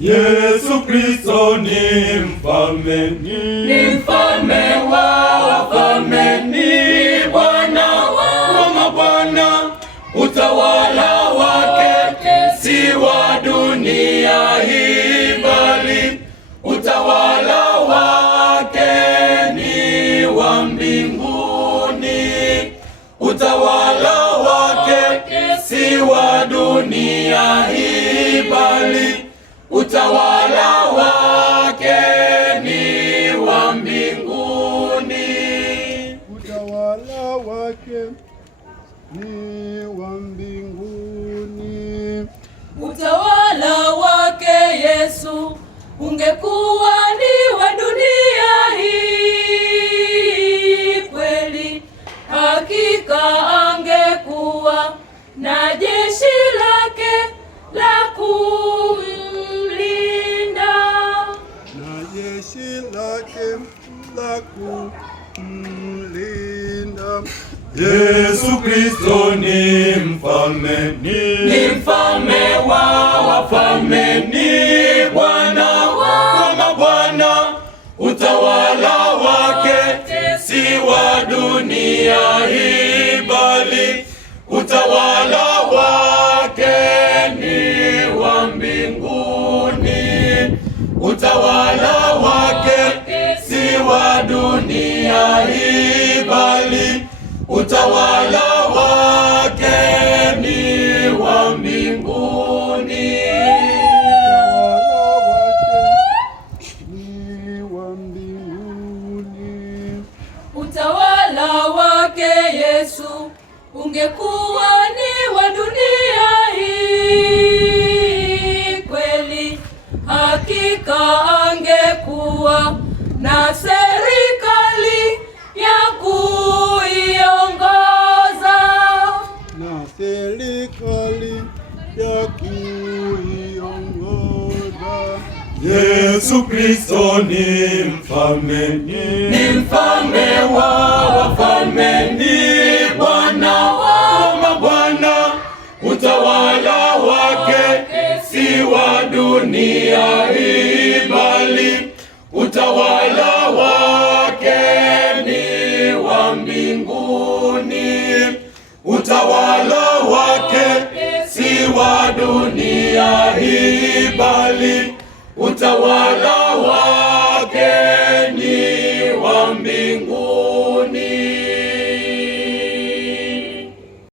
Yesu Kristo ni mfalme, ni mfalme wa wafalme, ni Bwana wa mabwana. Utawala wake si wa dunia hii, bali utawala wake ni wa mbinguni. Utawala wake si wa dunia hii, bali utawala wake ni wa mbinguni. Utawala wake ni wa mbinguni. Utawala wake Yesu ungekuwa ni wa dunia hii kweli, hakika angekuwa na jeshi lake la kumlinda, na jeshi lake la kumlinda. Yesu Kristo ni mfalme, ni mfalme wa wafalme, ni Bwana wa mabwana. Utawala wake si wa dunia hii, bali utawala wake ni wa mbinguni. Utawala wake si wa dunia hii, bali utawala wake ni wa mbinguni. Utawala wake Yesu ungekuwa ni wa dunia hii kweli, hakika angekuwa na serikali ya kuiongoza, na serikali ya kuiongoza. Yesu Kristo ni mfalme, ni mfalme wa wafalme, ni Bwana wa mabwana. Utawala wake si wa dunia hii, bali utawala wake ni wa mbinguni. Utawala wake si wa dunia hii, bali utawala wake ni wa mbinguni.